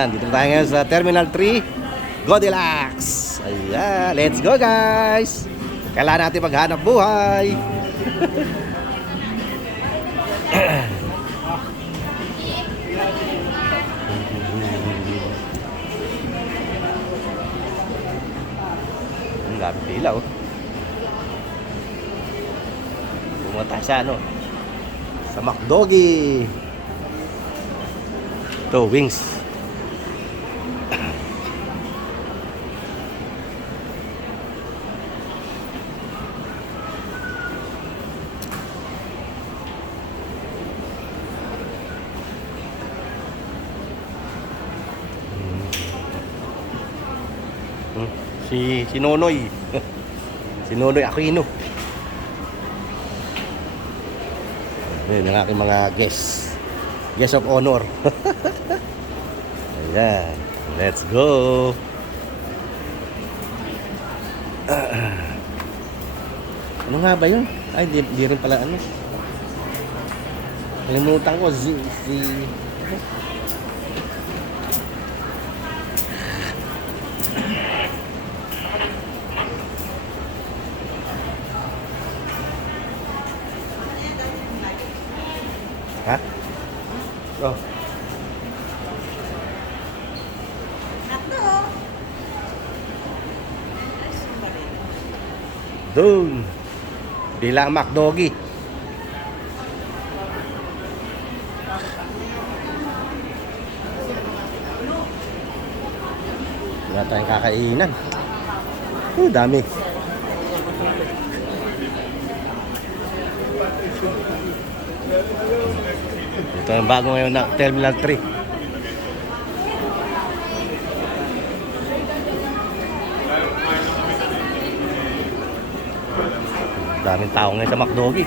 Ayan, dito tayo ngayon sa Terminal 3 Goldilocks. Ayan, let's go guys. Kailangan natin maghanap buhay. Ang gamit ilaw. Pumunta tayo sa ano, sa McDoggy. Ito, wings. Si Nonoy. Si Nonoy Aquino. Ayan ang aking mga guests. Guest of honor. Ayan. Let's go. Ano nga ba yun? Ay, di rin pala ano. Kalimutan ko. Ha? Oh. Doon. Bilang McDoggy. Wala tayong kakainan. Dami. Ito ang bago ngayon na Terminal 3. Daming tao ngayon sa McDoggy.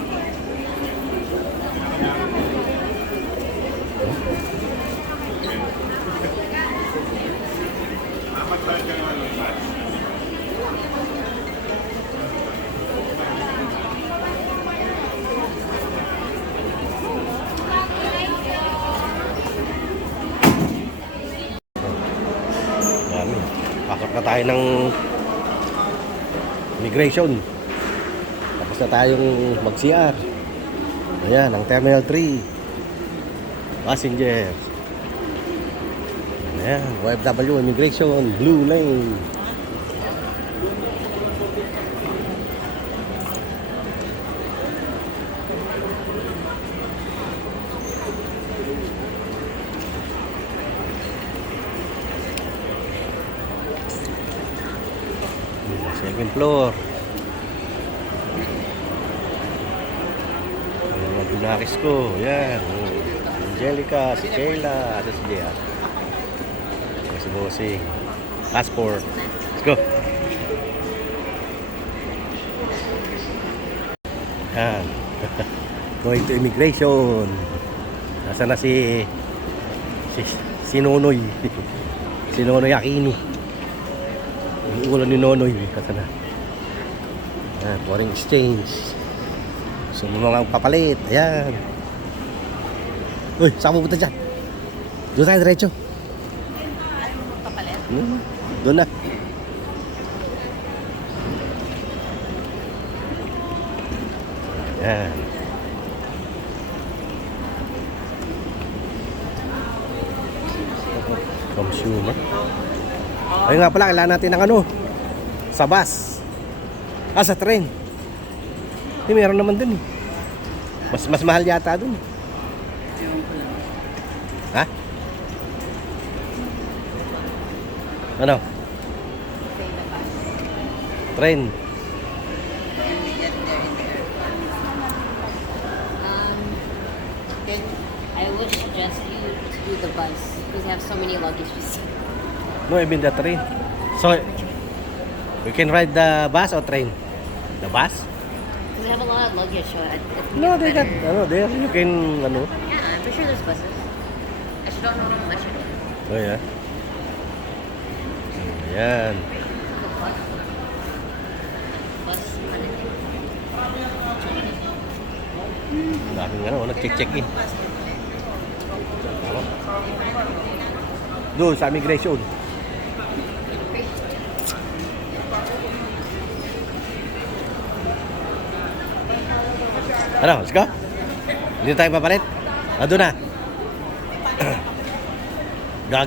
Dami. Pasok na tayo ng immigration. Tapos na tayong mag-CR. Ayan, ang Terminal 3 passengers. Ayan, OFW immigration, blue lane. Second floor. Nakis ko, yan. Angelica, si Kayla, si Jea. Si Bossing. Passport. Let's go. Yan. Going to immigration. Nasa na si Nonoy. Si Nonoy Aquino. Yung ulo ni Nonoy. Nasa na. Yan, foreign exchange. So, mga papalit. Ayan. Uy, saan mo punta dyan? Doon tayo diretso. Ayaw mo magpapalit? Doon na. Ayan. Consumer. Ayun nga pala, kailangan natin ng ano, sa bus. Sa train. Meron naman dun eh. Mas mahal yata dun. Ha? Ano? Train. I wish just you to do the bus because you have so many luggage to see. No, I mean the train. So, we can ride the bus or train? The bus? Because we have a lot of luggage, so I think No, it's they got, better. there you can, Yeah, I'm pretty sure there's buses. I just don't know how much it is. Oh yeah. Ayan. Bus, Daming nag-check in. Doon sa immigration. Ano, let's go. Hindi tayo papalit. Doon na.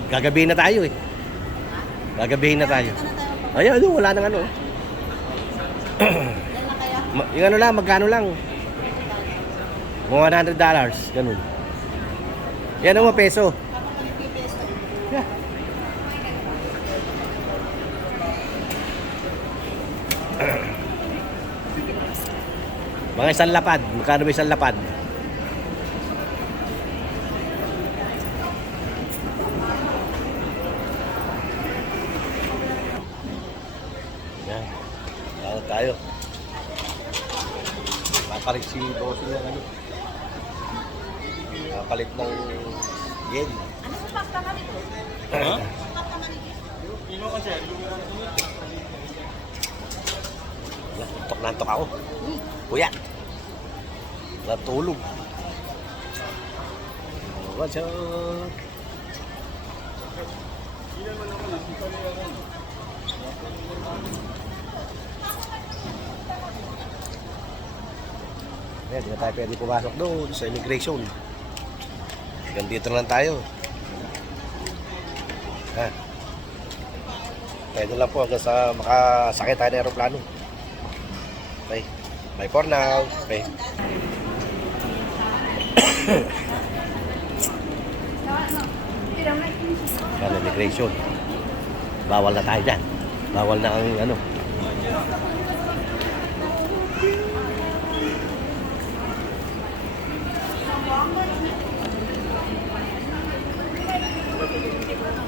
Gagabihin na tayo eh. Gagabihin na tayo. Ayun, doon, wala nang ano. Yung ano lang, magkano lang. $100, ganun. Yan ang mga peso. Yeah. Mga isang lapad. Magkano ba isang lapad? Yan. Yan tayo. Papalit si bossing ng ano. Papalit ng yen. Ano sa pasta ka nito? Ha? Antok na antok ako. Kuya. Natulog. What's up? Ayan, hindi na tayo pwede pumasok doon sa immigration. Hanggang dito lang tayo. Ha? Pwede lang po hanggang sa makasakit tayo ng aeroplano. Okay. Bye for now. Okay. Yan, immigration. Bawal na tayo dyan. Bawal na ang ano.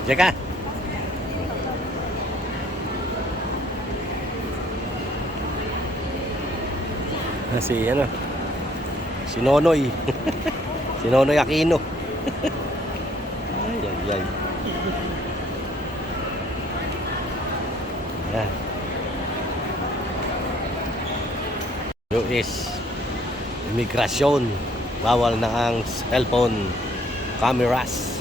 Jeka. Si ano? Si Nonoy. Si Nonoy Aquino. Ay, ay, ay. Yan. US Immigration. Bawal na ang cellphone cameras.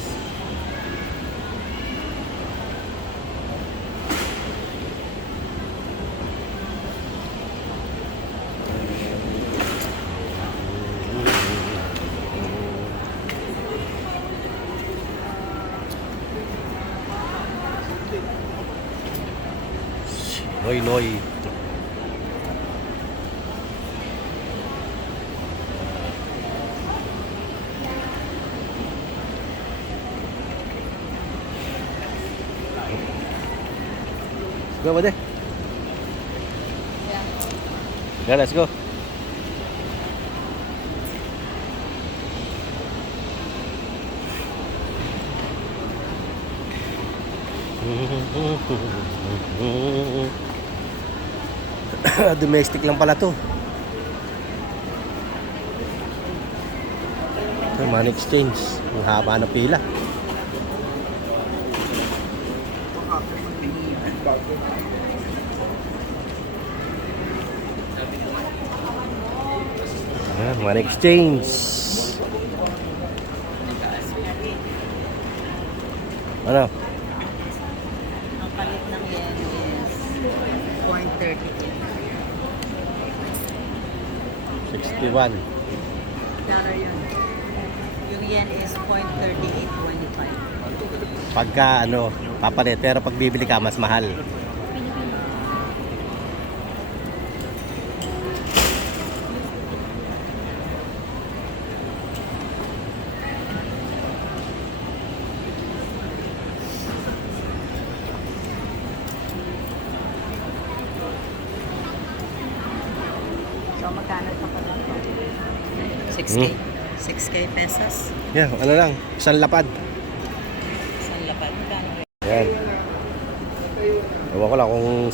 Noy Noy. Go over there. Yeah. Yeah, let's go. Domestic lang pala to. Money exchange. Ang haba na pila. Money exchange. Ano? Ang palit ng yen is 0.30. 61. Dollar yun. Yung yen is 0.3825. Pagka ano, papalit. Pero pag bibili ka, mas mahal. So, magkano pa pala ito? 6K. 6K pesos. Yeah, ano lang. Isang lapad. Isang lapad. Magkano rin? Yan. Ewan ko lang kung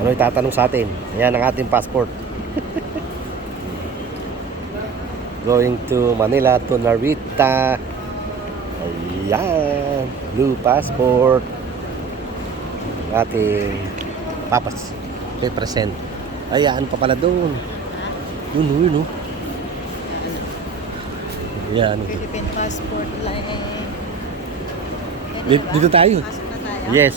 ano itatanong sa atin. Ayan ang ating passport. Going to Manila to Narita. Ayan. Blue passport. Ang ating papas. Represent. Ayan pa pala doon. Yun, yun, no? Ayan. Philippine passport line. Dito tayo. Pasok na tayo. Yes.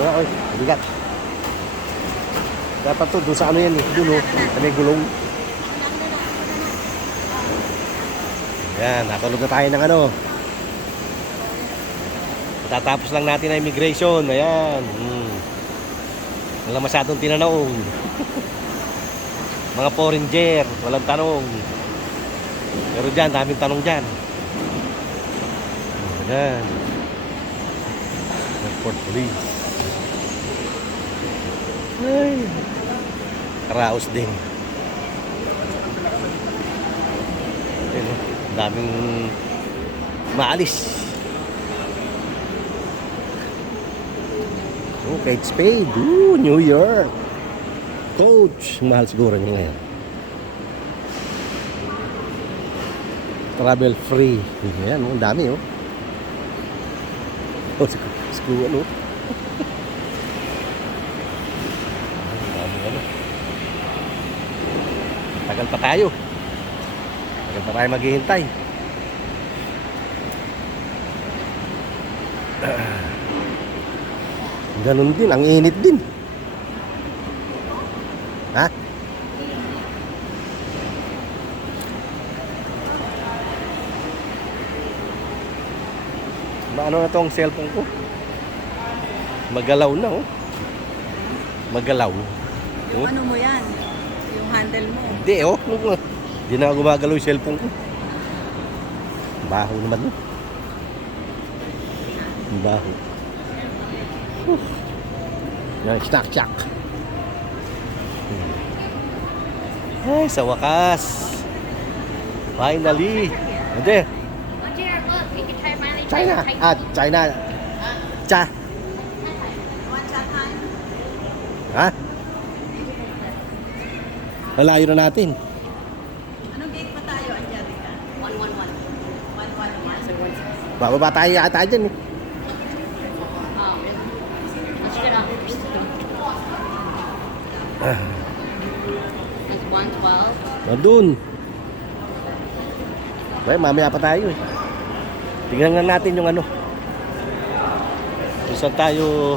Oy, bigat. Dapat to, doon sa ano yan eh. Doon oh, sa may gulong. Yan, natulog na tayo ng ano. Tatapos lang natin ang immigration. Ayan. Wala masyadong tinanong. Mga foreigner, walang tanong. Pero dyan, daming tanong dyan. Ayan. Airport police. Ay. Karaos din. Ayun, oh, daming maalis. Oh, Kate Spade. Ooh, New York. Coach. Mahal siguro niya ngayon. Travel free. Ayan, oh, ang dami oh. Oh, school ano. Ang dami ano. Tagal pa tayo. Tagal pa tayo maghihintay. Ganun din, ang init din. Ha? Ano na tong cellphone ko? Magalaw na oh. Magalaw. Yung ano mo yan? Yung handle mo. Hindi oh. Hindi na gumagalaw yung cellphone ko. Baho naman oh. Baho. Yan, snack. Ay, sa wakas. Finally. Hindi. Look, you can try finally China. try Ah, China. Cha. One shot hand. Ha? Lalayo na natin. Anong gate pa tayo, Angelica? 111. 111. Bababa tayo yata dyan eh. Let's get up. It's 112. Nandun. Ay, mamaya pa tayo eh. Tingnan nga natin yung ano. Kung saan tayo.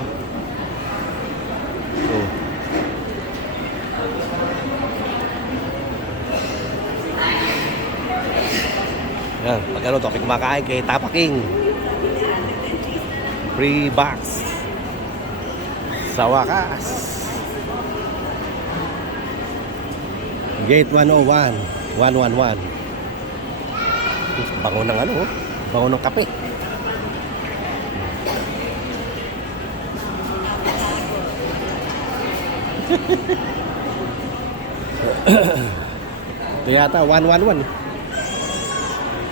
Oh. Yan, pag ano to, kung kumakain kay Tapa King. Free box. Sa wakas. Gate 101. 111. Bango ng ano, bango ng kape. Ito yata 111.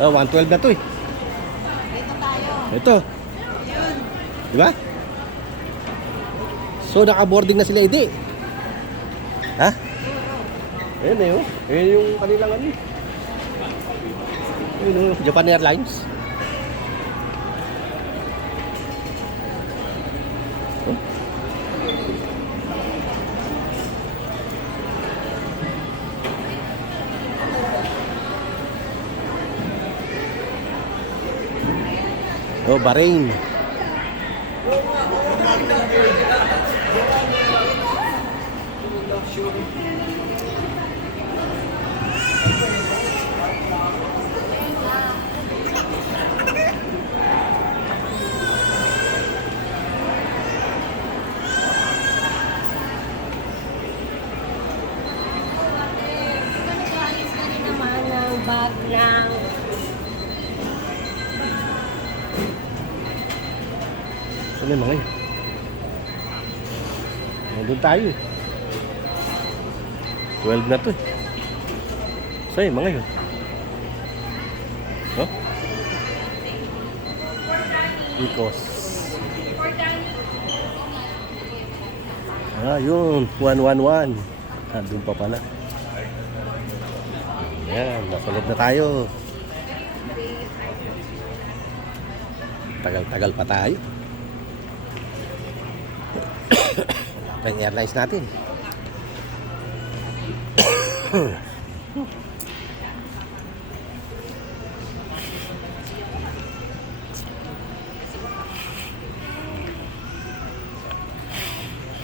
Oh, 112 na to eh. Dito tayo. Ito. Di ba? So naka-boarding na sila, hindi. Ha? Ayun eh, oh. Ayun yung kanilang ano. Ayun, oh, Japan Airlines. Oh. Oh, Bahrain. naman ng bag ng Saan yung mga yun? Nandun tayo eh. 12 na to eh. Saan yung mga yun? Huh? Icos. Ah, yun. 111. Ah, doon pa pala. Ayan, nasa loob na tayo. Tagal-tagal pa tayo. Ito yung airlines natin.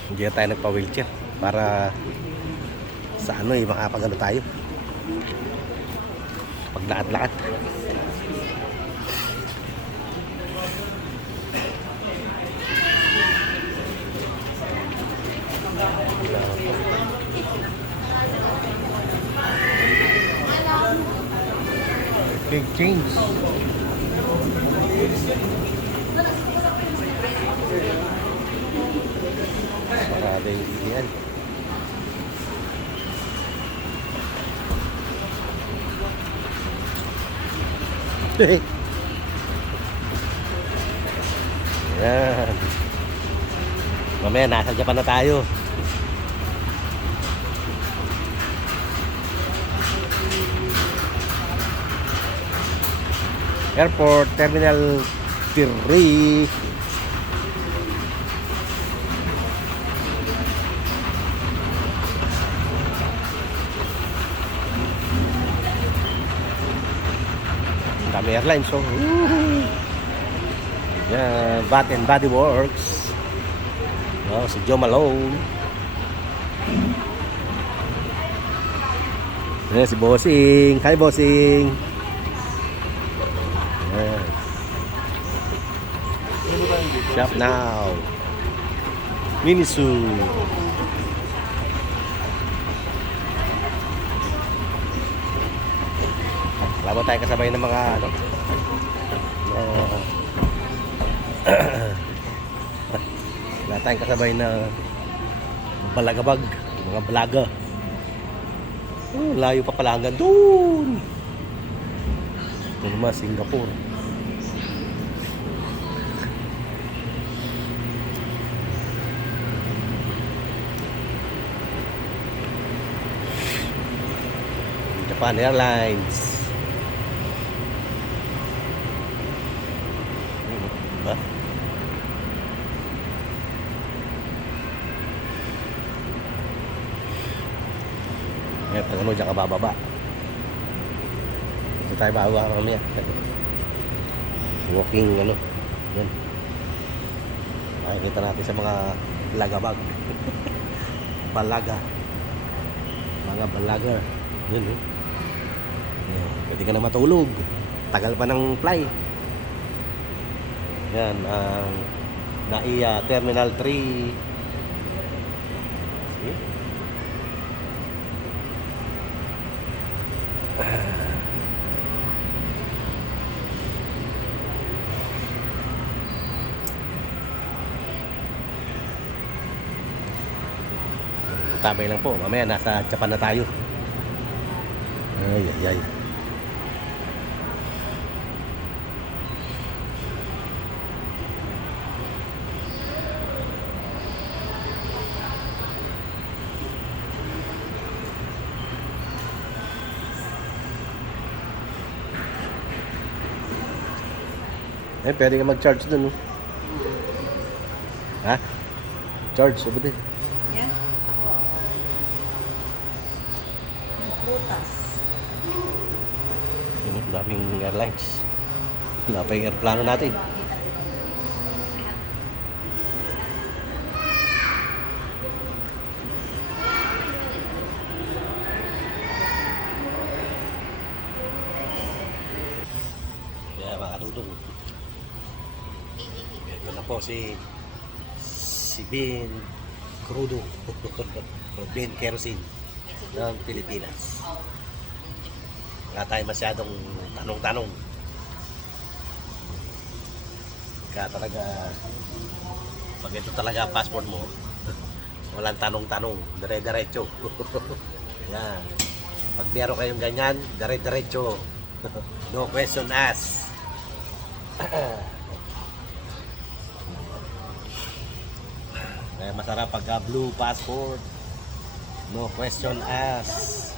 Hindi na tayo nagpa-wheelchair para sa ano makapag-ano tayo. Paglakad-lakad. Big change. Sarado yung ideal. Yan. Mamaya nasa Japan na tayo. Airport Terminal 3. Dami airlines, so yan, Bath and Body Works. Si Joe Malone. Yan, si Bossing. Hi, Bossing. Yan. Shop now. Minisu. Wala tayo kasabay ng mga ano. Wala tayong kasabay na balagabag, mga balaga. Layo pa pala hanggang doon. Ito naman, Singapore. Japan Airlines. Ba? Ngayon, pag ano, dyan ka bababa. Ito tayo bababa mamaya. Walking, ano. Yan. Makikita natin sa mga balagabag. Balaga. Mga balaga. Yun, eh. Yan. Pwede ka na matulog. Tagal pa ng fly. Yan, ang NAIA Terminal 3. See? Tabay lang po, mamaya nasa Japan na tayo. Ay, ay, ay. Eh, pwede ka mag-charge dun, no? Ha? Charge, sabi din. Yan. Prutas. Yun, daming airlines. Wala pa yung airplano natin. Kaya mga kadudong. Ito na po si Ben Crudo. Ben Kerosene ng Pilipinas. Wala tayo masyadong tanong-tanong. Kaya talaga, pag ito talaga passport mo, walang tanong-tanong, dire-diretso. Yan. Pag meron kayong ganyan, dire-diretso. No question asked. Kaya masarap pagka blue passport. No question asked.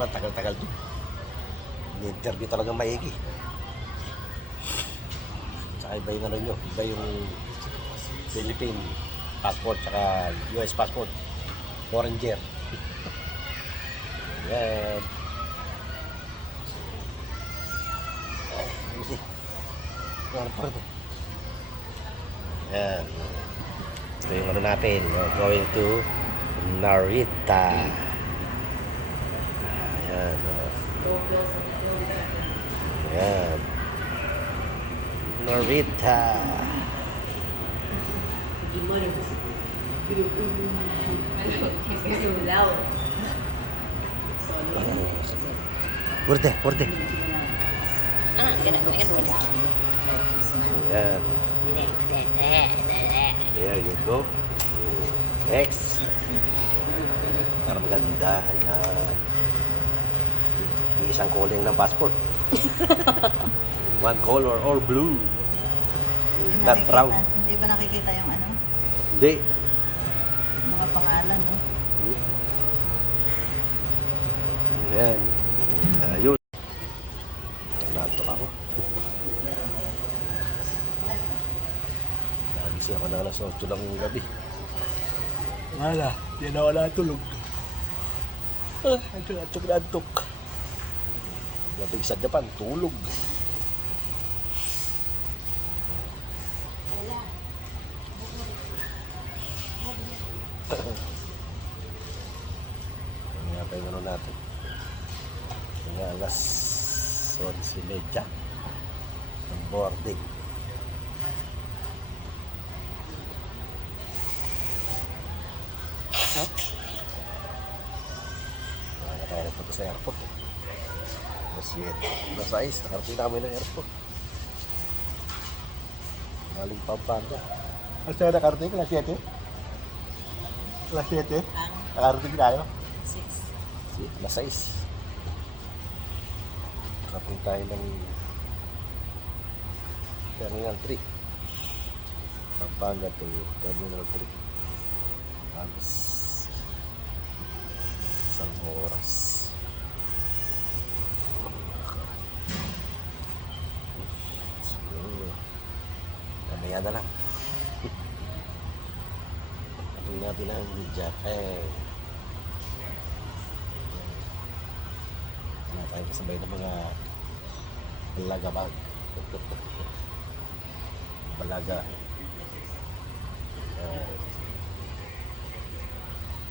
Tagal-tagal to. Ni-interview talagang maigi. Tsaka iba yung ano nyo, iba yung Philippine passport tsaka US passport. Foreigner. Yan. Airport. Ayan. Ito yung ano natin. We're going to Narita. Ayan. Ayan. Narita. Burde, burde. Ah, I gotta fix Ayan. it. There you go. Next. Para maganda. Ayan. Isang kulay ng passport. One color or blue. Not brown. Hindi ba nakikita yung ano? Hindi. Mga pangalan, no? Ayan. Ayun. Natok ako. Nagising ako na alas 8 lang ng gabi. Wala. Hindi na wala tulog. Antok na antok. Dating sa Japan, tulog. Ano nga pa yung ano natin? Kaya alas 11:30 ang boarding. Wala tayo nagpunta sa airport. Alas 6, nakarating namin ng airport. Galing Pampanga. Ano sa'yo nakarating? Alas 7? Alas 7? Nakarating tayo? 6. Alas 6. Nakarating tayo ng Terminal 3. Pampanga to Terminal 3. Halos isang oras. Mamaya na lang. Ating natin ang jacket. Wala tayo kasabay ng mga balaga bag. Balaga.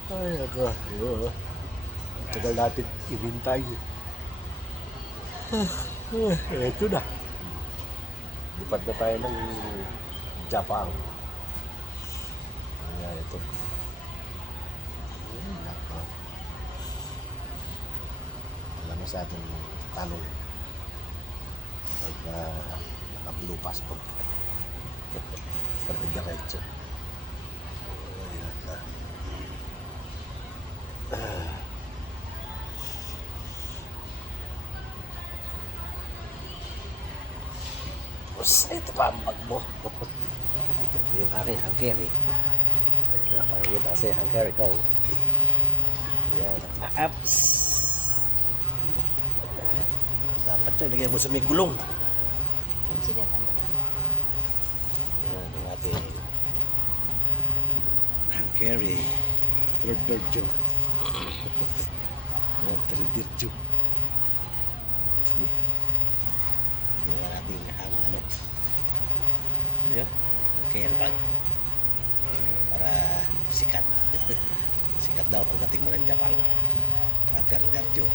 Ay, ako. Tagal natin ibintay. Eto na. Lipad na tayo ng Japan. Ayan, ito. Alam mo sa ating tanong. Pagka naka-blue passport. Sa diretso. Ayan na. Ito pa ang bag mo. Ito yung aking hangkeri. Ito kasi hangkeri ko. Ayan, apps. Dapat siya, lagyan mo sa may gulong. Sige, tanggalin. Ayan, ang ating hangkeri. Third Dirjo. Ayan, third Dirjo. Ginawa natin ang ano. Ayan, ang care bag. Para sikat. Sikat daw pagdating mo ng Japan. Third Dirjo.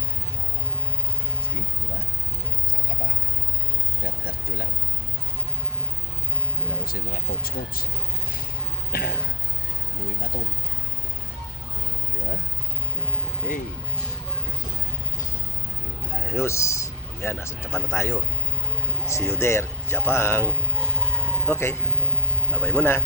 See, di ba? Saan ka pa? Third Dirjo lang. Wala ko sa mga coach. Louis Vuitton. Yeah. Okay. Ayos. Yan, nasa Japan na tayo. See you there, Japan. Okay. Bye-bye muna.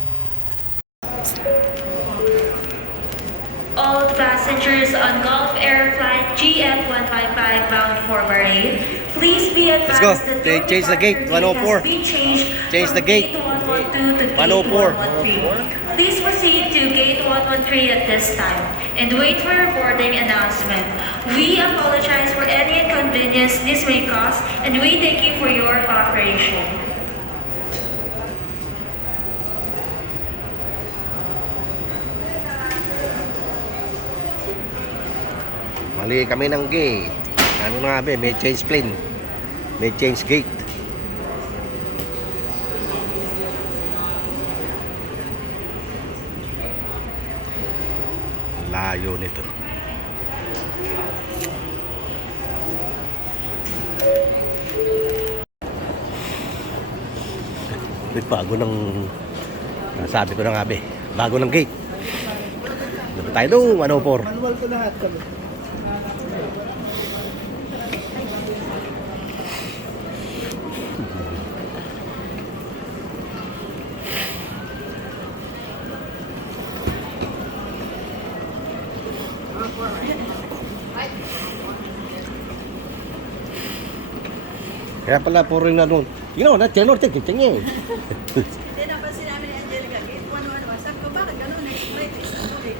All passengers on Gulf Air Flight GF155 bound for Bahrain, please be Let's go. advised that Change the gate, 104. Change the gate. 112 to 104. 113. Please proceed to gate 113 at this time and wait for your boarding announcement. We apologize for any inconvenience this may cause, and we thank you for your cooperation. Mali kami ng gate. Ano na nga ba? May change plane. May change gate. layo nito. Bago ng sabi ko na nga be, bago ng gate. Dapat tayo doon, 104. Manual ko lahat kami. Kaya pala puro yung ano, you know, na tenor, tingin. Hindi napansin namin ni Angelica, gate 1 or 1. Sabi ko, bakit ganun? Straight,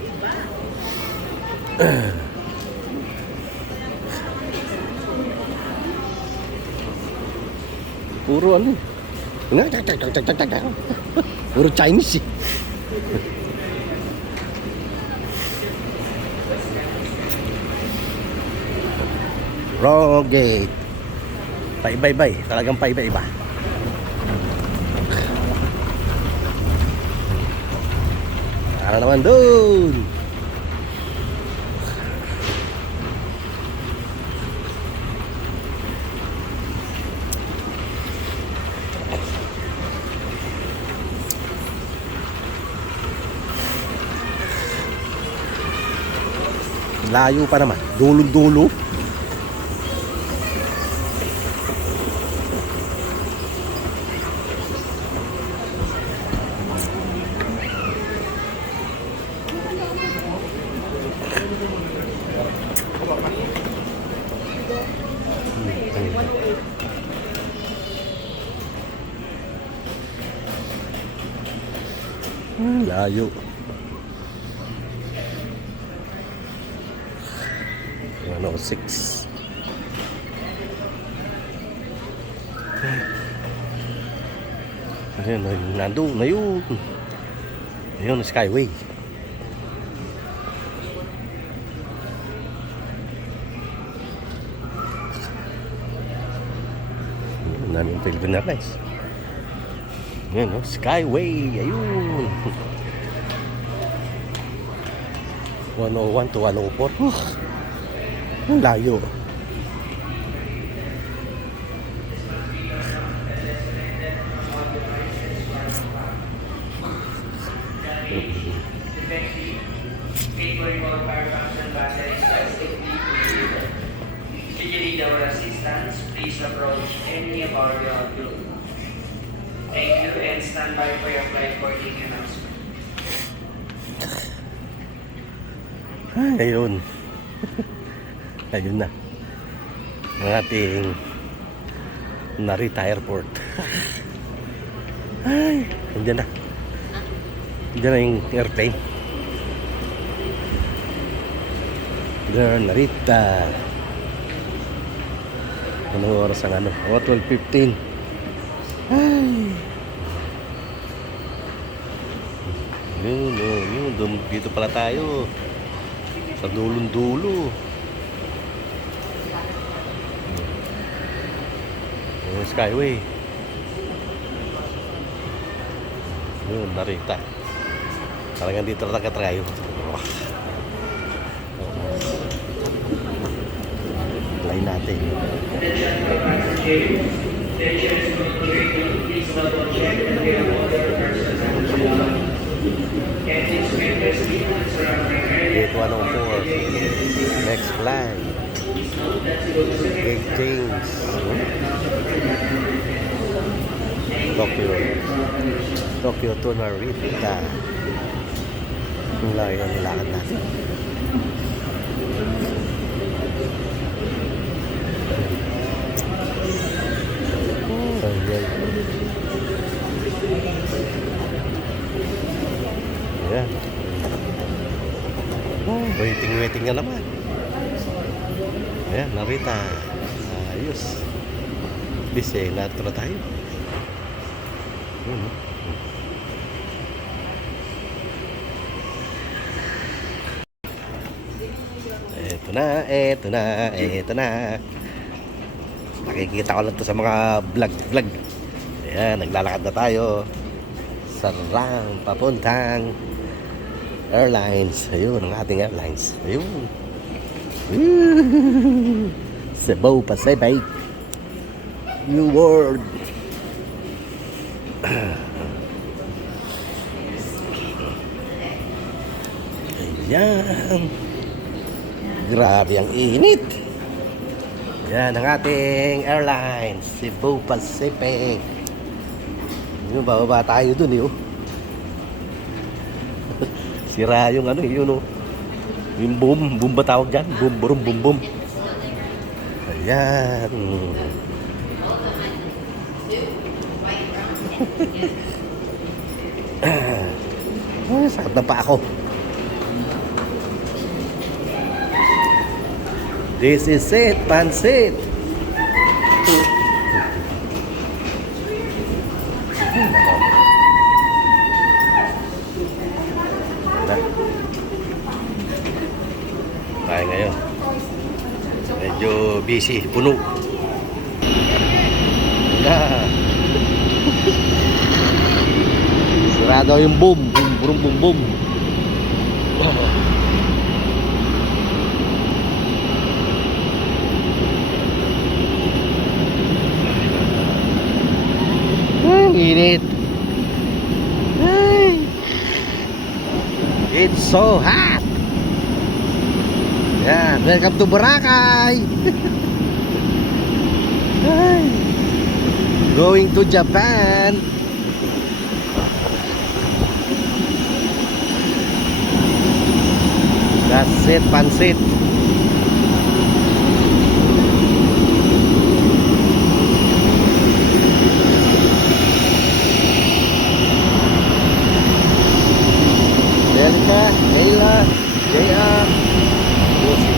iba. Puro ano. Puro Chinese eh. Wrong gate. Paiba-ibay. Talagang paiba-iba. Para naman doon. Layo pa naman. Dulo-dulo. Layo. 106. Ayun, nandun na yun. Ayun, Skyway. Ayun, namin Philippine Airlines. Ayun, no? Skyway. Ayun. 101 to 104. Ang layo. Should you need our assistance, please approach any of our buildings. Thank you and stand by for your flight boarding announcement. Ayun. Ayun na. Ang ating Narita Airport. Ay, nandiyan na. Nandiyan na yung airplane. Narita. Anong oras ang ano? 12:15. Ay. Yun. Dito pala tayo. Sa dulong-dulo. Yung Skyway. Yun, Narita. Talagang dito talaga tayo. Line natin. Gate 104. Next flight. Gate James. Tokyo to Narita. Ang layo ang nilakad natin. Ayan. Waiting na naman. Ayan, Narita. Ayos. Busy, nato na tayo. Eto na. Nakikita ko lang to sa mga vlog. Ayan, naglalakad na tayo sa ramp papuntang Airlines. Ayun, ang ating airlines. Ayun. Cebu Pacific. New World. Ayan. Grabe ang init. Yan ang ating airlines, Cebu Pacific. Yung bababa tayo dun eh. Oh. Sira yung ano yun oh. Yung boom ba tawag dyan? Boom, boom, boom, boom. Ayan. Sakit na pa ako. This is it, pansit. Tayo ngayon. Medyo busy, puno. Sarado yung boom, boom, boom, boom, boom. Init. Ay. It's so hot. Yan, welcome to Boracay. Ay. Going to Japan. That's it, pansit. Jerica, Kayla, JR, Lucy.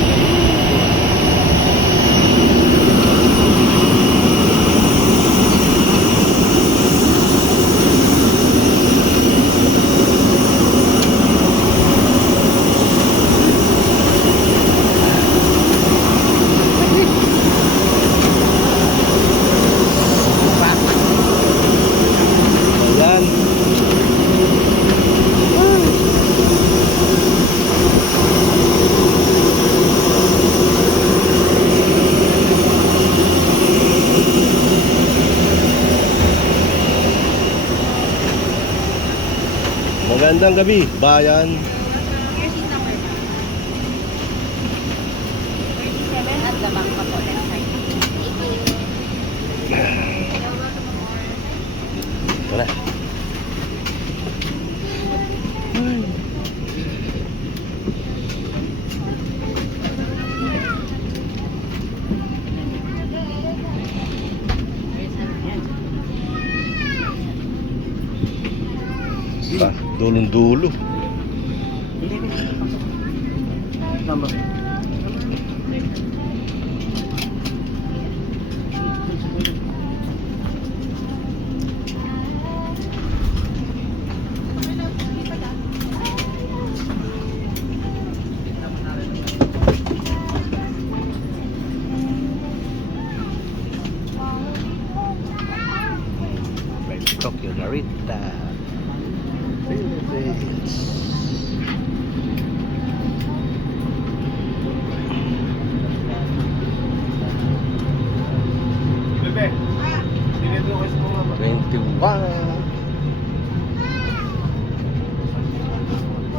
Ayan. Magandang gabi, bayan. At the back pa po. Left side. Wala. Dulong-dulo. Tokyo Narita, Philippines. Bebe, dinito kasi mo nga ba?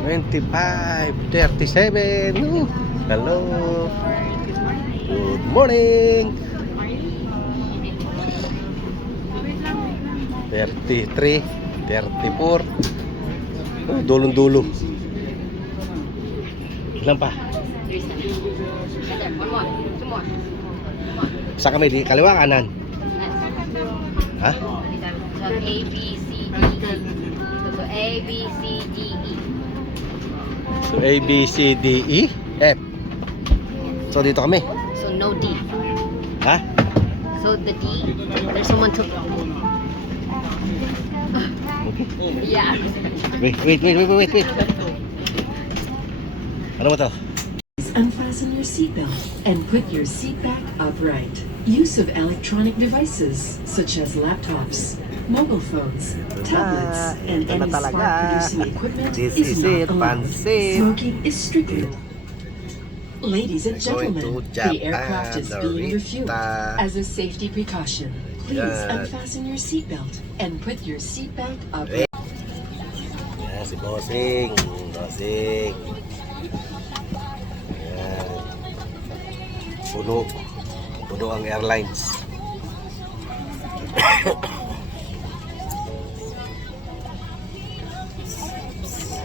25, 37. Hello. Good morning. 33, 34. Oh, dulong-dulo. Ilan pa? 3 cents. There, one more. 2 more. Saan kami? Di kaliwa kanan? Ha? So A, B, C, D, E. So A, B, C, D, E. So A, B, C, D, E, F. So dito kami. So no D. Ha? So the D, there's someone took. Yeah. Wait. Ano ba to? Unfasten your seatbelt and put your seat back upright. Use of electronic devices such as laptops, Mobile phones, tablets, and ito na any talaga. spark-producing equipment This is is not it, allowed. pansit. Smoking is strictly. Ladies and We're going gentlemen, to the aircraft is being refueled. Narita. As a safety precaution, please Yan. unfasten your seatbelt and put your seatbelt up. Eh. Yan, si Bossing. Bossing. Yan. Puno. Puno ang airlines.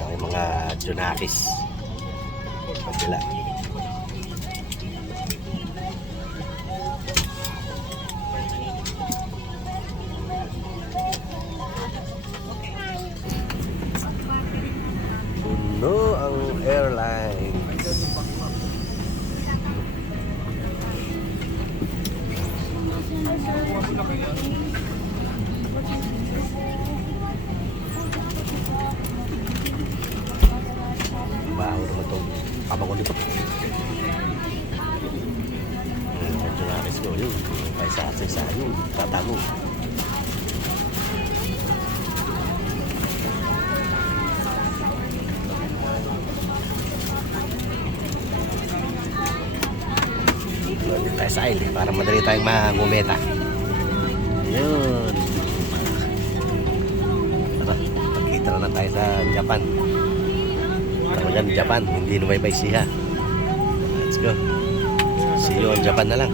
May mga Junakis. Pagkila. Puno ang airlines. Baho naman itong kabako nito. Medyo nakis ko yun. Kaya sa yun. Tatago. Dito tayo sa aisle para madali tayong mangumeta. Yun. Nakita na tayo sa Japan. Talagang Japan, hindi numaybay siya. Let's go. See you on Japan na lang.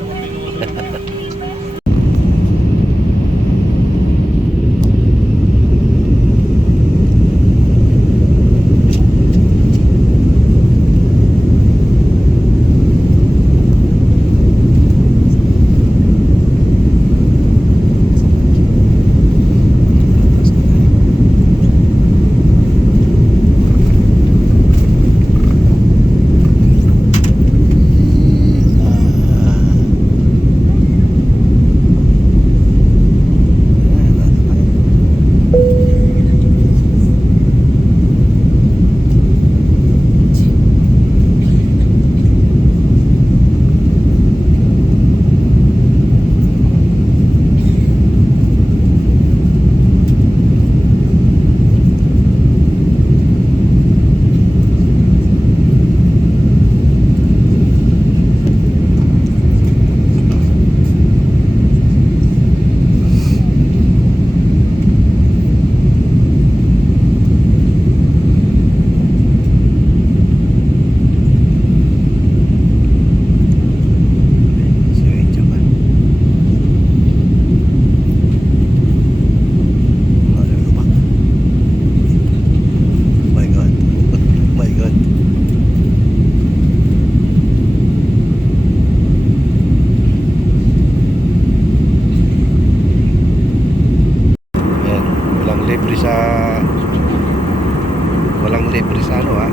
libre sa ano ha,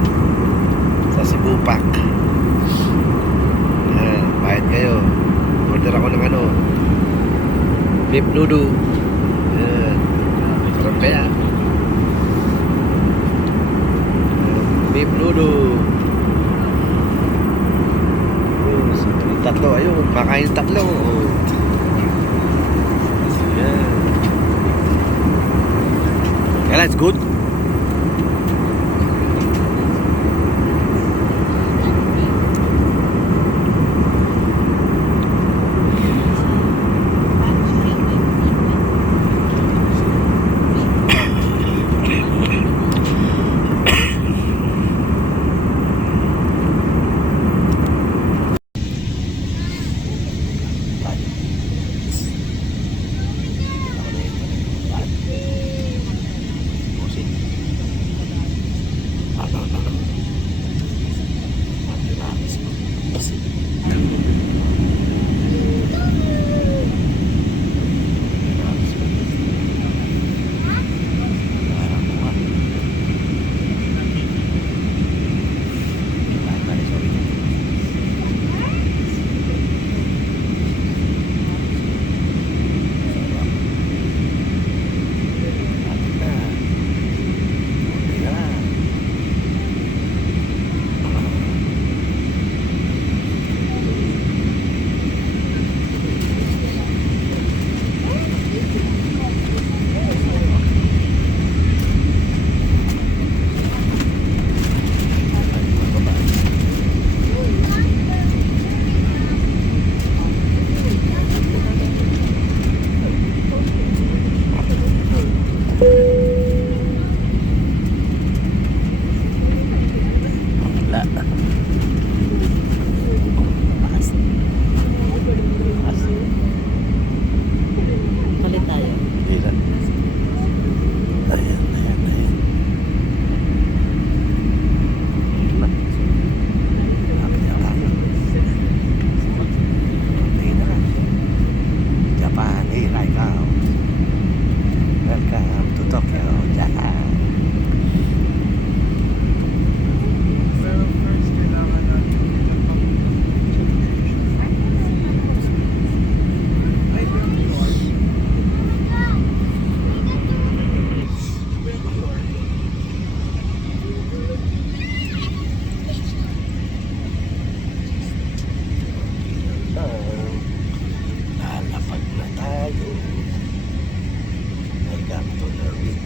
sa Cebu Pack. Yan, bayad kayo. Order ako ng ano, beef noodle. Yan, sarap kaya. Beef noodle. Yung tatlo, ayun, makain tatlo. Yan. Kaya it's good.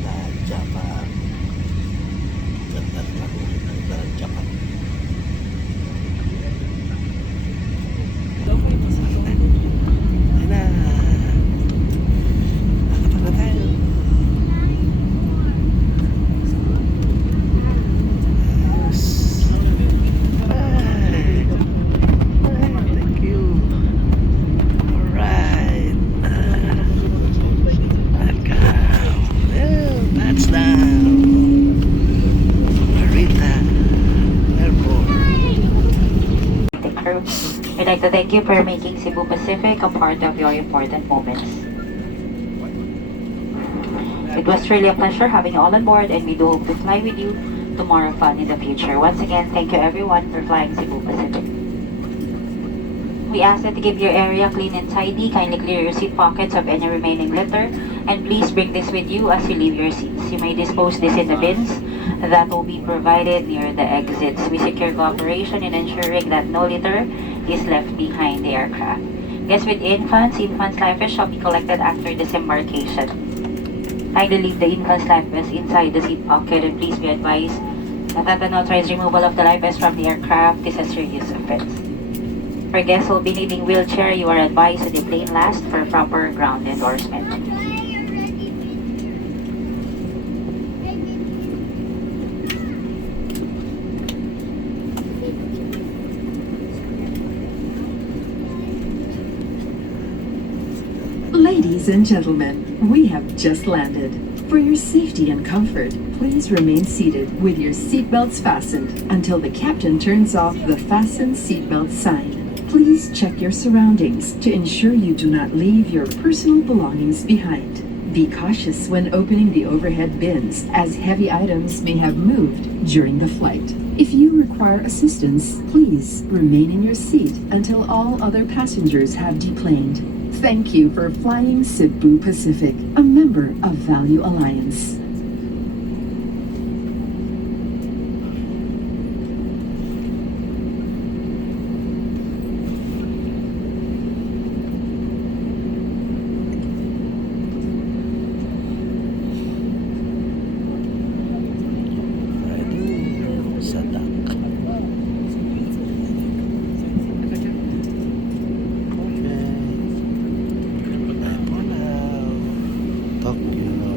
Ganda, Japan. Ganda ng Japan. Ayan na. Nakapag na tayo. Yes. Ay. Thank you. Alright. Welcome. Well, that's down. Narita Airport. Crew. We'd like to thank you for making Cebu Pacific a part of your important moments. It was truly a pleasure having you all on board, and we do hope to fly with you to more fun in the future. Once again, thank you everyone for flying Cebu Pacific. We ask that you keep your area clean and tidy. Kindly clear your seat pockets of any remaining litter, and please bring this with you as you leave your seats. You may dispose this in the bins that will be provided near the exits. We seek your cooperation in ensuring that no litter is left behind the aircraft. Guests with infants life vest shall be collected after disembarkation. Kindly leave the infant's life vest inside the seat pocket, and please be advised that unauthorized removal of the life vest from the aircraft is a serious offense. For guests who will be needing wheelchair, you are advised to deplane last for proper ground endorsement. Ladies and gentlemen, we have just landed. For your safety and comfort, please remain seated with your seatbelts fastened until the captain turns off the fasten seatbelt sign. Please check your surroundings to ensure you do not leave your personal belongings behind. Be cautious when opening the overhead bins, as heavy items may have moved during the flight. If you require assistance, please remain in your seat until all other passengers have deplaned. Thank you for flying Cebu Pacific, a member of Value Alliance. Sa duck. Okay. Bye for now. Tokyo.